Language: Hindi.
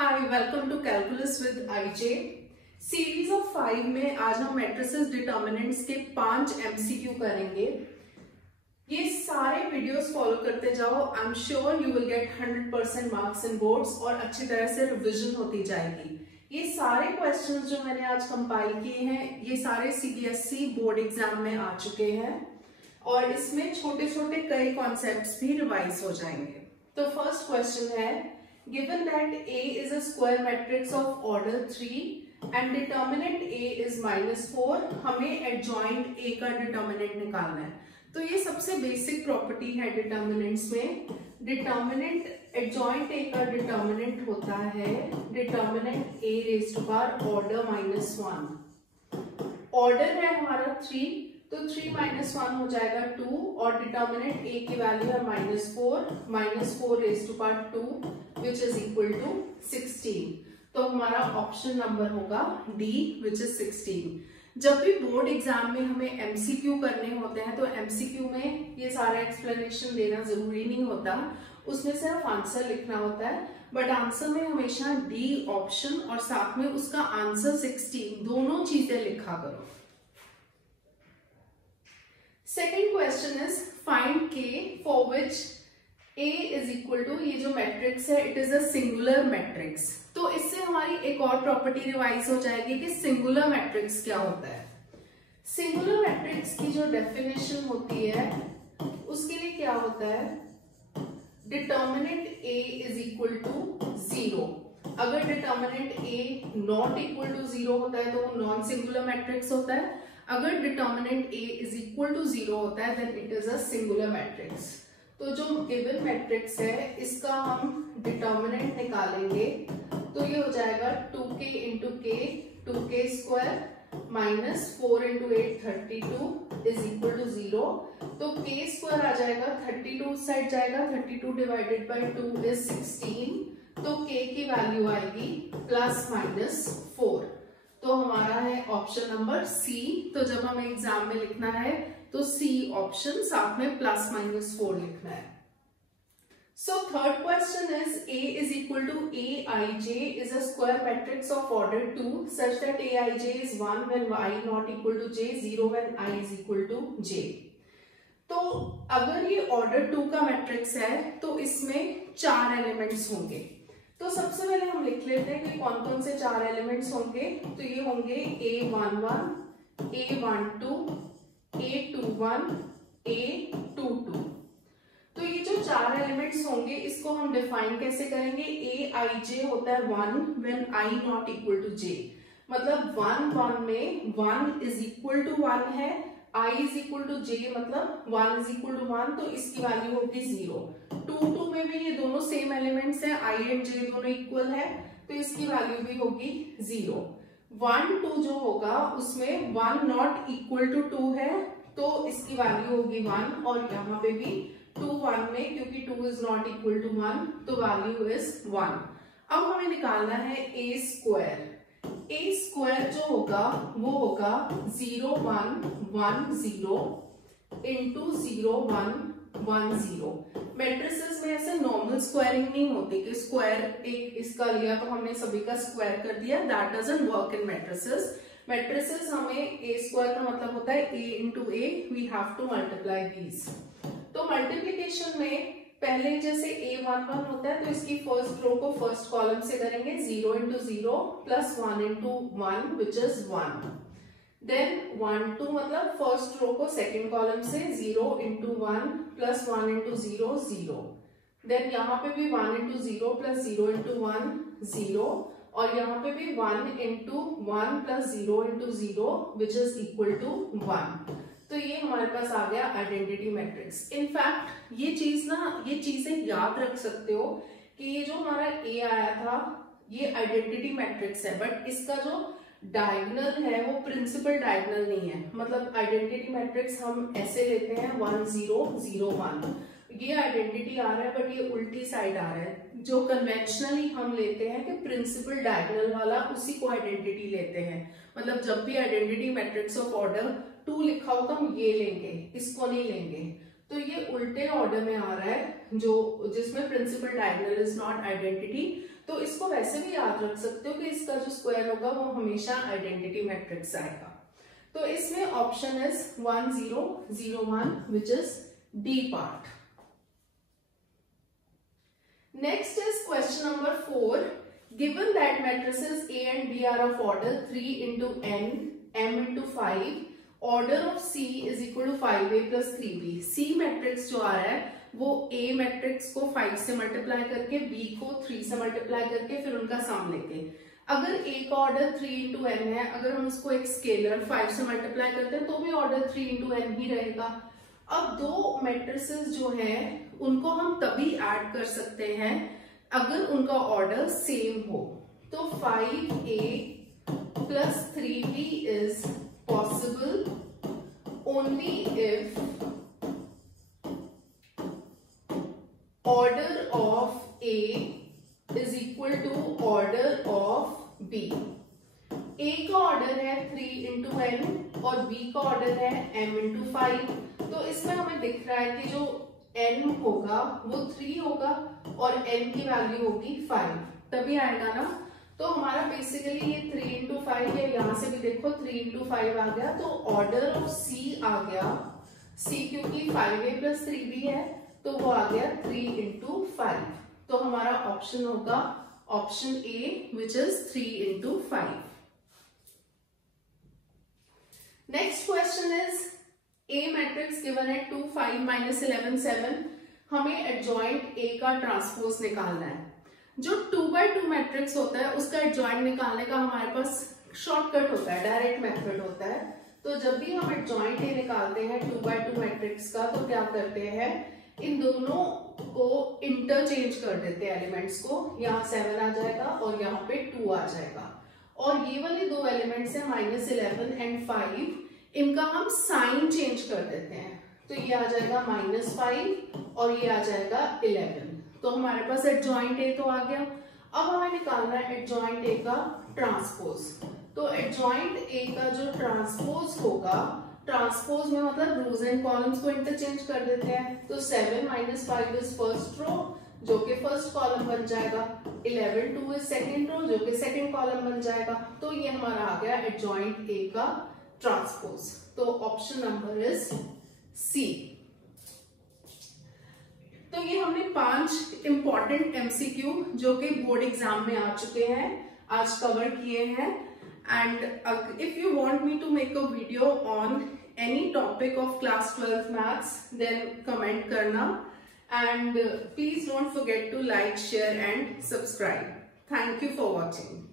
Hi welcome to calculus with IJ. Series of 5 में आज हम मैट्रिसेस डिटर्मिनेंट्स के 5 एमसीक्यू करेंगे। ये सारे वीडियोस फॉलो करते जाओ। I am sure you will get 100% marks in boards और अच्छी तरह से रिविजन होती जाएगी। ये सारे क्वेश्चंस जो मैंने आज कंपाइल किए हैं ये सारे सीबीएसई बोर्ड एग्जाम में आ चुके हैं और इसमें छोटे छोटे कई कॉन्सेप्ट्स भी रिवाइज हो जाएंगे। तो फर्स्ट क्वेश्चन है, given that A is a square matrix of order 3 and determinant A is -4, हमें adjoint A का determinant निकालना है। तो ये सबसे बेसिक प्रॉपर्टी है डिटर्मिनेंट्स में। डिटर्मिनेंट adjoint A का डिटर्मिनेंट होता है determinant A raised to power order -1। Order है हमारा 3, तो 3 - 1 हो जाएगा 2 और डिटर्मिनेंट A की वैल्यू है -4 raised to power 2 which is equal to 16। तो हमारा ऑप्शन नंबर होगा डी which is 16। जब भी बोर्ड एग्जाम में हमें एमसीक्यू करने होते हैं तो एमसीक्यू में ये सारा एक्सप्लेनेशन देना जरूरी नहीं होता, उसमें सिर्फ आंसर लिखना होता है। बट आंसर में हमेशा डी ऑप्शन और साथ में उसका आंसर 16 दोनों चीजें लिखा करो। Second question is find k for which A is equal to, ये जो मैट्रिक्स है it is a singular matrix. तो इससे हमारी एक और प्रॉपर्टी रिवाइज हो जाएगी कि सिंगुलर मैट्रिक्स क्या होता है। सिंगुलर मैट्रिक्स की जो डेफिनेशन होती है उसके लिए क्या होता है, determinant A is equal to 0। अगर determinant A not equal to 0 होता है तो वो नॉन सिंगुलर मैट्रिक्स होता है। अगर determinant A is equal to 0 होता है then it is a singular matrix. तो जो गिवन मैट्रिक्स है इसका हम डिटर्मिनेंट निकालेंगे तो ये हो जाएगा 2k into k 2k square minus 4 into 8 32 is equal to 0। तो k स्क्वायर आ जाएगा 32 साइड जाएगा, 32 डिवाइडेड बाई 2 इज 16। तो k की वैल्यू आएगी ±4। तो हमारा है ऑप्शन नंबर सी। तो जब हमें एग्जाम में लिखना है तो सी ऑप्शन, साथ में ±4 लिखना है। So third question is A is equal to Aij is a square matrix of order 2 such that Aij is 1 when I not equal to j, 0 when I is equal to j। तो अगर ये ऑर्डर 2 का मैट्रिक्स है तो इसमें 4 एलिमेंट्स होंगे। तो सबसे पहले हम लिख लेते हैं कि कौन कौन से 4 एलिमेंट्स होंगे। तो ये होंगे A11, A12, A21, A22। तो ये जो 4 एलिमेंट्स होंगे इसको हम डिफाइन कैसे करेंगे। Aij होता है 1 when I not equal to j, मतलब 1 में 1 इज इक्वल टू 1 है, I is equal to j मतलब 1 इज इक्वल टू 1, तो इसकी वैल्यू होगी 0। 2 में भी ये दोनों सेम एलिमेंट्स हैं, I एंड j दोनों इक्वल है तो इसकी वैल्यू भी होगी 0। 1 2 जो होगा उसमें 1 नॉट इक्वल टू 2 है तो इसकी वैल्यू होगी 1, और यहाँ पे भी 2 1 में क्योंकि 2 इज नॉट इक्वल टू 1 तो वैल्यू इज 1। अब हमें निकालना है A स्क्वायर। A स्क्वायर जो होगा वो होगा 0 1 1 0 इंटू 0 1 1 0। मैट्रिसेस में ऐसे नॉर्मल स्क्वायरिंग नहीं होती कि स्क्वायर एक इसका लिया तो हमने सभी का स्क्वायर कर दिया, that doesn't work in matrices. Matrices हमें A स्क्वायर का मतलब होता है A into A, we have to multiply these. तो मल्टीप्लीकेशन में पहले जैसे A11 होता है तो इसकी फर्स्ट रो को फर्स्ट कॉलम से करेंगे, 0 into 0 plus 1 into 1 which is 1। Then 1 2 मतलब फर्स्ट रो को सेकेंड कॉलम से 0 इंटू 1 प्लस 1 इंटू 0 0। देन यहाँ पे भी 1 इंटू 0 प्लस 0 इंटू 1 0, और यहाँ पे भी 1 into 1 plus 0 into 0 which is equal to 1। तो ये हमारे पास आ गया आइडेंटिटी मैट्रिक्स। इनफैक्ट ये चीजें याद रख सकते हो कि ये जो हमारा A आया था ये आइडेंटिटी मैट्रिक्स है, बट इसका जो डायगोनल है वो प्रिंसिपल डायगोनल नहीं है। मतलब आइडेंटिटी मैट्रिक्स हम ऐसे लेते हैं 1 0 0 1, ये आइडेंटिटी आ रहा है बट ये उल्टी साइड आ रहा है। जो कन्वेंशनली हम लेते हैं कि प्रिंसिपल डायगोनल वाला उसी को आइडेंटिटी लेते हैं। मतलब जब भी आइडेंटिटी मैट्रिक्स ऑफ ऑर्डर 2 लिखा हो तो हम ये लेंगे, इसको नहीं लेंगे। तो ये उल्टे ऑर्डर में आ रहा है जो जिसमें principal diagonal is not identity. तो इसको वैसे भी याद रख सकते हो कि इसका जो स्क्वायर होगा वो हमेशा आइडेंटिटी मैट्रिक्स आएगा। तो इसमें option is 1 0 0 1 which is D part. Next is question number 4। Given that matrices A and B are of order 3 into n m into 5, order of C is equal to 5A plus 3B। C matrix जो आ रहा है वो A मैट्रिक्स को 5 से मल्टीप्लाई करके, B को 3 से मल्टीप्लाई करके, फिर उनका सम लेके। अगर A का ऑर्डर 3 इंटू n है, अगर हम उसको एक स्केलर 5 से मल्टीप्लाई करते हैं तो भी ऑर्डर 3 इंटू n ही रहेगा। अब दो मैट्रिसेस जो हैं उनको हम तभी ऐड कर सकते हैं अगर उनका ऑर्डर सेम हो। तो 5A plus 3B is possible only if order of A is equal to order of B। A का ऑर्डर है 3 इंटू n और B का ऑर्डर है m इंटू 5। तो इसमें हमें दिख रहा है कि जो n होगा वो 3 होगा और n की वैल्यू होगी 5, तभी आएगा ना। तो हमारा बेसिकली ये 3 इंटू 5 है, यहां से भी देखो 3 इंटू 5 आ गया, तो ऑर्डर ऑफ C आ गया। C क्योंकि 5A plus 3B है तो वो आ गया 3 इंटू 5। तो हमारा ऑप्शन होगा option A which is 3 into 5। Next question is A matrix given है 2 5 minus 11 7। हमें एडजॉइंट A का ट्रांसपोज निकालना है। जो 2 by 2 मैट्रिक्स होता है उसका एडजॉइंट निकालने का हमारे पास शॉर्टकट होता है, डायरेक्ट मेथड होता है। तो जब भी हम एडजॉइंट A निकालते हैं 2 by 2 मैट्रिक्स का, तो क्या करते हैं, इन दोनों को इंटरचेंज कर देते हैं एलिमेंट्स को। यहाँ 7 आ जाएगा और यहाँ पे 2 आ जाएगा, और ये वाले दो एलिमेंट्स हैं -11 एंड 5, इनका हम साइन चेंज कर देते हैं। तो ये आ जाएगा -5 और ये आ जाएगा 11। तो हमारे पास एडजॉइंट A तो आ गया। अब हमें निकालना है एडजॉइंट A का ट्रांसपोज। तो एडजॉइंट A का जो ट्रांसपोज होगा, ट्रांसपोज में मतलब रोज एंड कॉलम्स को इंटरचेंज कर देते हैं। तो 7 - 5 इज फर्स्ट रो जो कि फर्स्ट कॉलम बन जाएगा, 11 2 इज सेकेंड रो जो कि सेकेंड कॉलम बन जाएगा। तो ये हमारा आ गया एडजॉइंट A का ट्रांसपोज। तो ऑप्शन नंबर इज सी। तो ये हमने 5 इंपॉर्टेंट MCQ जो कि बोर्ड एग्जाम में आ चुके हैं आज कवर किए हैं। And if you want me to make a video on any topic of class 12 maths then comment करना, and please don't forget to like, share and subscribe. Thank you for watching.